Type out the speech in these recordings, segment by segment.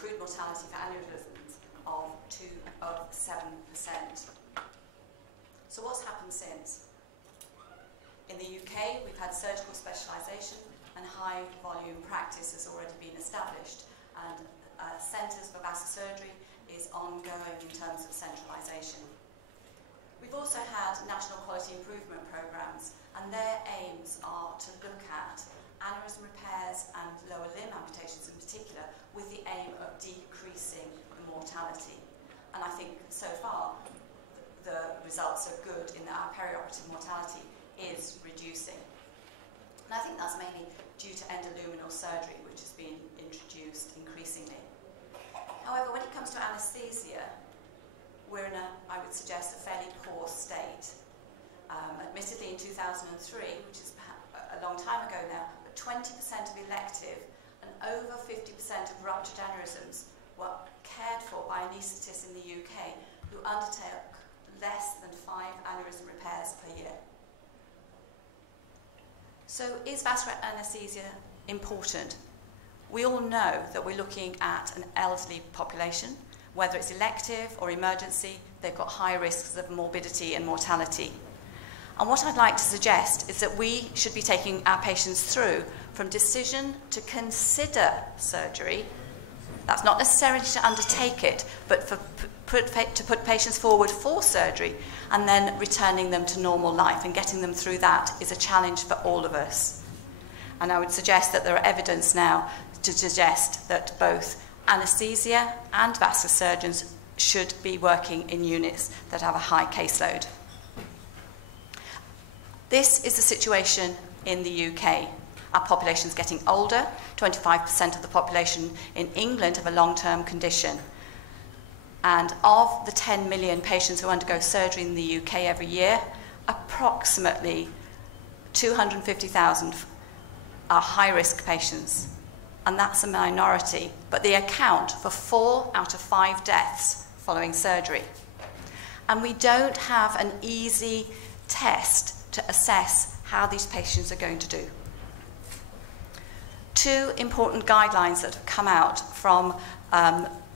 accrued mortality for aneurysms of 7%. So what's happened since? In the UK, we've had surgical specialisation and high volume practice has already been established, and centres for vascular surgery is ongoing in terms of centralisation. We've also had national quality improvement programmes, and their aims are to look at aneurysm repairs and lower limb amputations in particular, with the aim of decreasing the mortality. And I think so far the results are good in that our perioperative mortality is reducing. And I think that's mainly due to endoluminal surgery, which has been introduced increasingly. However, when it comes to anaesthesia, we're in I would suggest, a fairly poor state. Admittedly, in 2003, which is a long time ago now, but 20% of elective and over 50% of ruptured aneurysms were cared for by anaesthetists in the UK who undertook less than 5 aneurysm repairs per year. So is vascular anaesthesia important? We all know that we're looking at an elderly population. Whether it's elective or emergency, they've got high risks of morbidity and mortality. And what I'd like to suggest is that we should be taking our patients through from decision to consider surgery. That's not necessarily to undertake it, but to put patients forward for surgery and then returning them to normal life, and getting them through that is a challenge for all of us. And I would suggest that there are evidence now to suggest that both anaesthesia and vascular surgeons should be working in units that have a high caseload. This is the situation in the UK. Our population is getting older. 25% of the population in England have a long-term condition. And of the 10 million patients who undergo surgery in the UK every year, approximately 250,000 are high-risk patients. And that's a minority, but they account for 4 out of 5 deaths following surgery. And we don't have an easy test to assess how these patients are going to do. 2 important guidelines that have come out from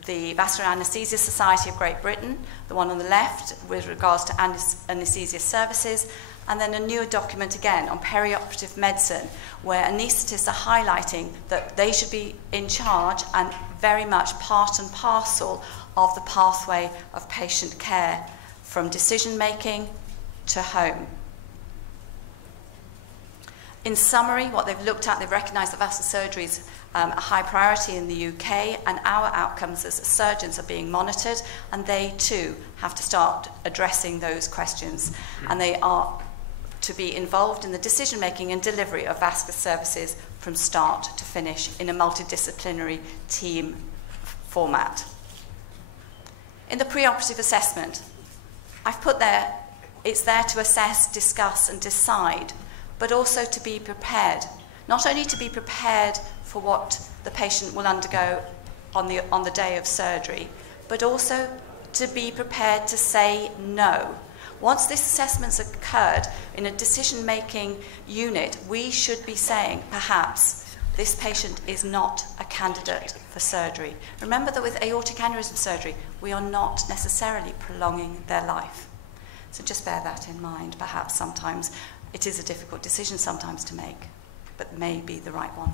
the Vascular Anaesthesia Society of Great Britain, the one on the left with regards to anaesthesia services, and then a newer document again on perioperative medicine, where anaesthetists are highlighting that they should be in charge and very much part and parcel of the pathway of patient care, from decision making to home. In summary, what they've looked at, they've recognised that vascular surgery is a high priority in the UK, and our outcomes as surgeons are being monitored, and they too have to start addressing those questions. And they are to be involved in the decision-making and delivery of vascular services from start to finish in a multidisciplinary team format. In the preoperative assessment, I've put there, it's there to assess, discuss and decide, but also to be prepared. Not only to be prepared for what the patient will undergo on the day of surgery, but also to be prepared to say no. Once this assessment's occurred in a decision-making unit, we should be saying, perhaps, this patient is not a candidate for surgery. Remember that with aortic aneurysm surgery, we are not necessarily prolonging their life. So just bear that in mind. Perhaps sometimes it is a difficult decision sometimes to make, but may be the right one.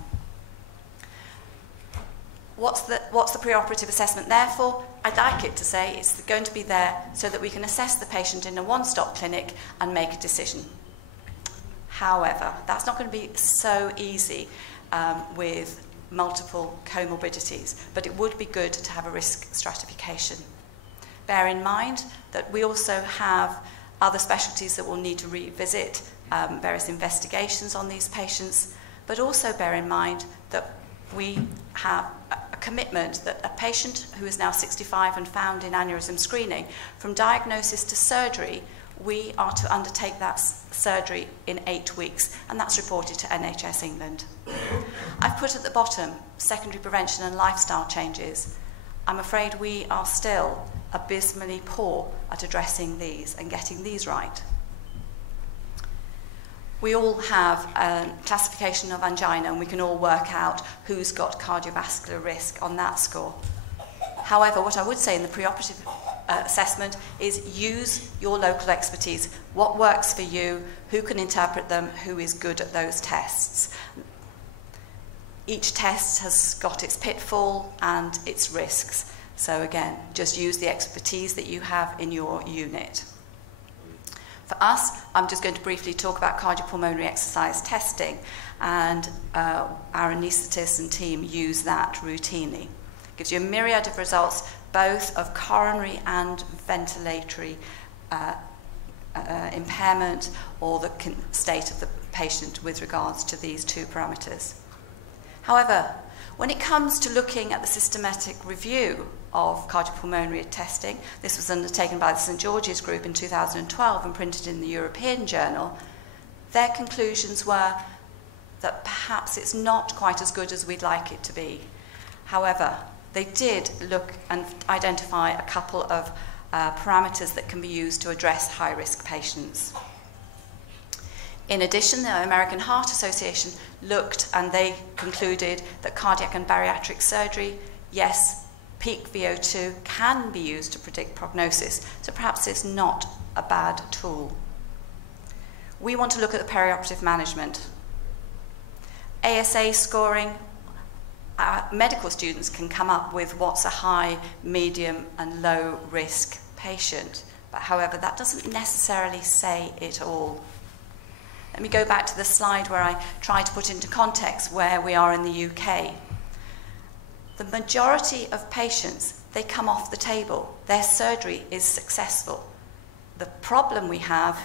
What's the preoperative assessment there for? I'd like it to say it's going to be there so that we can assess the patient in a one-stop clinic and make a decision. However, that's not going to be so easy with multiple comorbidities, but it would be good to have a risk stratification. Bear in mind that we also have other specialties that we'll need to revisit, various investigations on these patients, but also bear in mind that we have a commitment that a patient who is now 65 and found in aneurysm screening, from diagnosis to surgery, we are to undertake that surgery in 8 weeks, and that's reported to NHS England. I've put at the bottom secondary prevention and lifestyle changes. I'm afraid we are still abysmally poor at addressing these and getting these right. We all have a classification of angina, and we can all work out who's got cardiovascular risk on that score. However, what I would say in the preoperative assessment is use your local expertise. What works for you, who can interpret them, who is good at those tests. Each test has got its pitfall and its risks. So again, just use the expertise that you have in your unit. For us, I'm just going to briefly talk about cardiopulmonary exercise testing, and our anaesthetists and team use that routinely. It gives you a myriad of results, both of coronary and ventilatory impairment or the state of the patient with regards to these two parameters. However, when it comes to looking at the systematic review of cardiopulmonary testing, this was undertaken by the St George's Group in 2012 and printed in the European Journal, their conclusions were that perhaps it's not quite as good as we'd like it to be. However, they did look and identify a couple of parameters that can be used to address high-risk patients. In addition, the American Heart Association looked and they concluded that cardiac and bariatric surgery, yes, peak VO2 can be used to predict prognosis, so perhaps it's not a bad tool. We want to look at the perioperative management. ASA scoring, medical students can come up with what's a high, medium and low risk patient, but however that doesn't necessarily say it all. Let me go back to the slide where I try to put into context where we are in the UK. The majority of patients, they come off the table. Their surgery is successful. The problem we have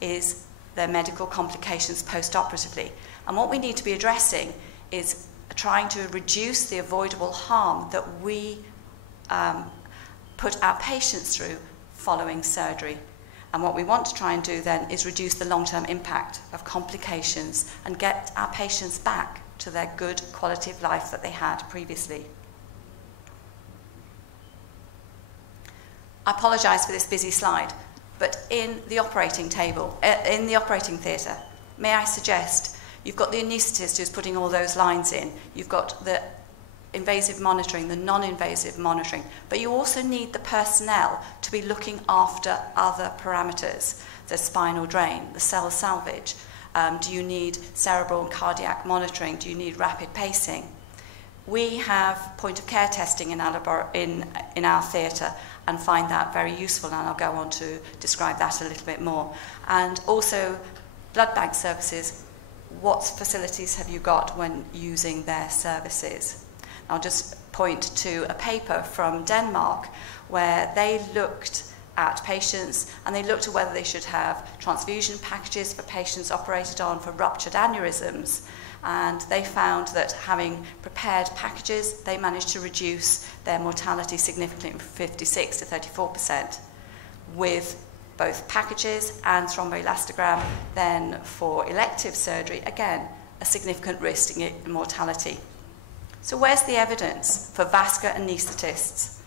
is their medical complications post-operatively. And what we need to be addressing is trying to reduce the avoidable harm that we put our patients through following surgery. And what we want to try and do then is reduce the long-term impact of complications and get our patients back to their good quality of life that they had previously. I apologise for this busy slide, but in the operating table, in the operating theatre, may I suggest you've got the anaesthetist who's putting all those lines in, you've got the invasive monitoring, the non-invasive monitoring, but you also need the personnel to be looking after other parameters, the spinal drain, the cell salvage. Do you need cerebral and cardiac monitoring? Do you need rapid pacing? We have point-of-care testing in our theatre and find that very useful, and I'll go on to describe that a little bit more. And also blood bank services, what facilities have you got when using their services? I'll just point to a paper from Denmark where they looked at patients and they looked at whether they should have transfusion packages for patients operated on for ruptured aneurysms. And they found that having prepared packages, they managed to reduce their mortality significantly from 56 to 34%. With both packages and thromboelastogram, then for elective surgery, again, a significant risk in mortality. So where's the evidence for vascular anaesthetists?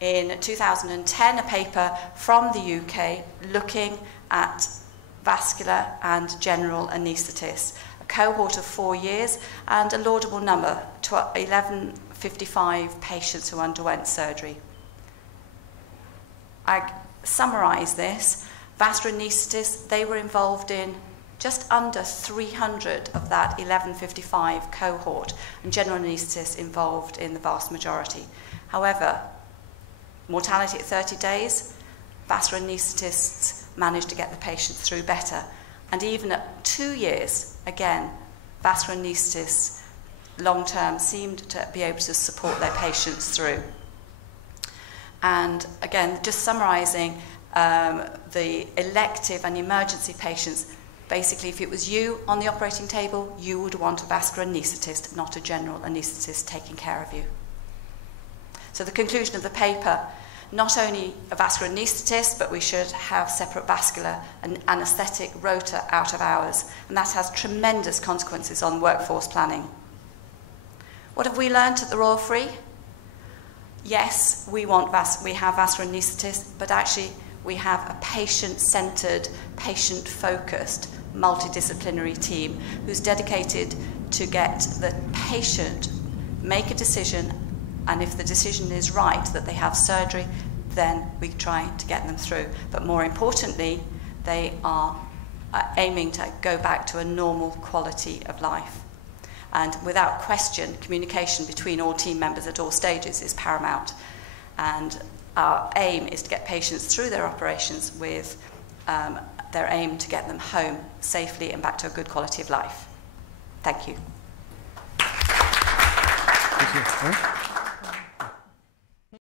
In 2010, a paper from the UK looking at vascular and general anaesthetists, a cohort of 4 years and a laudable number, 1155 patients who underwent surgery. I summarise this. Vascular anaesthetists, they were involved in just under 300 of that 1155 cohort, and general anaesthetists involved in the vast majority. However, mortality at 30 days, vascular anaesthetists managed to get the patients through better. And even at 2 years, again, vascular anaesthetists long-term seemed to be able to support their patients through. And again, just summarising the elective and emergency patients, basically, if it was you on the operating table, you would want a vascular anaesthetist, not a general anaesthetist taking care of you. So the conclusion of the paper, not only a vascular anaesthetist, but we should have separate vascular and anaesthetic rota out of hours, and that has tremendous consequences on workforce planning. What have we learnt at the Royal Free? Yes, we have vascular anaesthetists, but actually we have a patient-centred, patient-focused, multidisciplinary team who's dedicated to get the patient make a decision And if the decision is right that they have surgery, then we try to get them through. But more importantly, they are aiming to go back to a normal quality of life. And without question, communication between all team members at all stages is paramount. And our aim is to get patients through their operations with their aim to get them home safely and back to a good quality of life. Thank you. Thank you.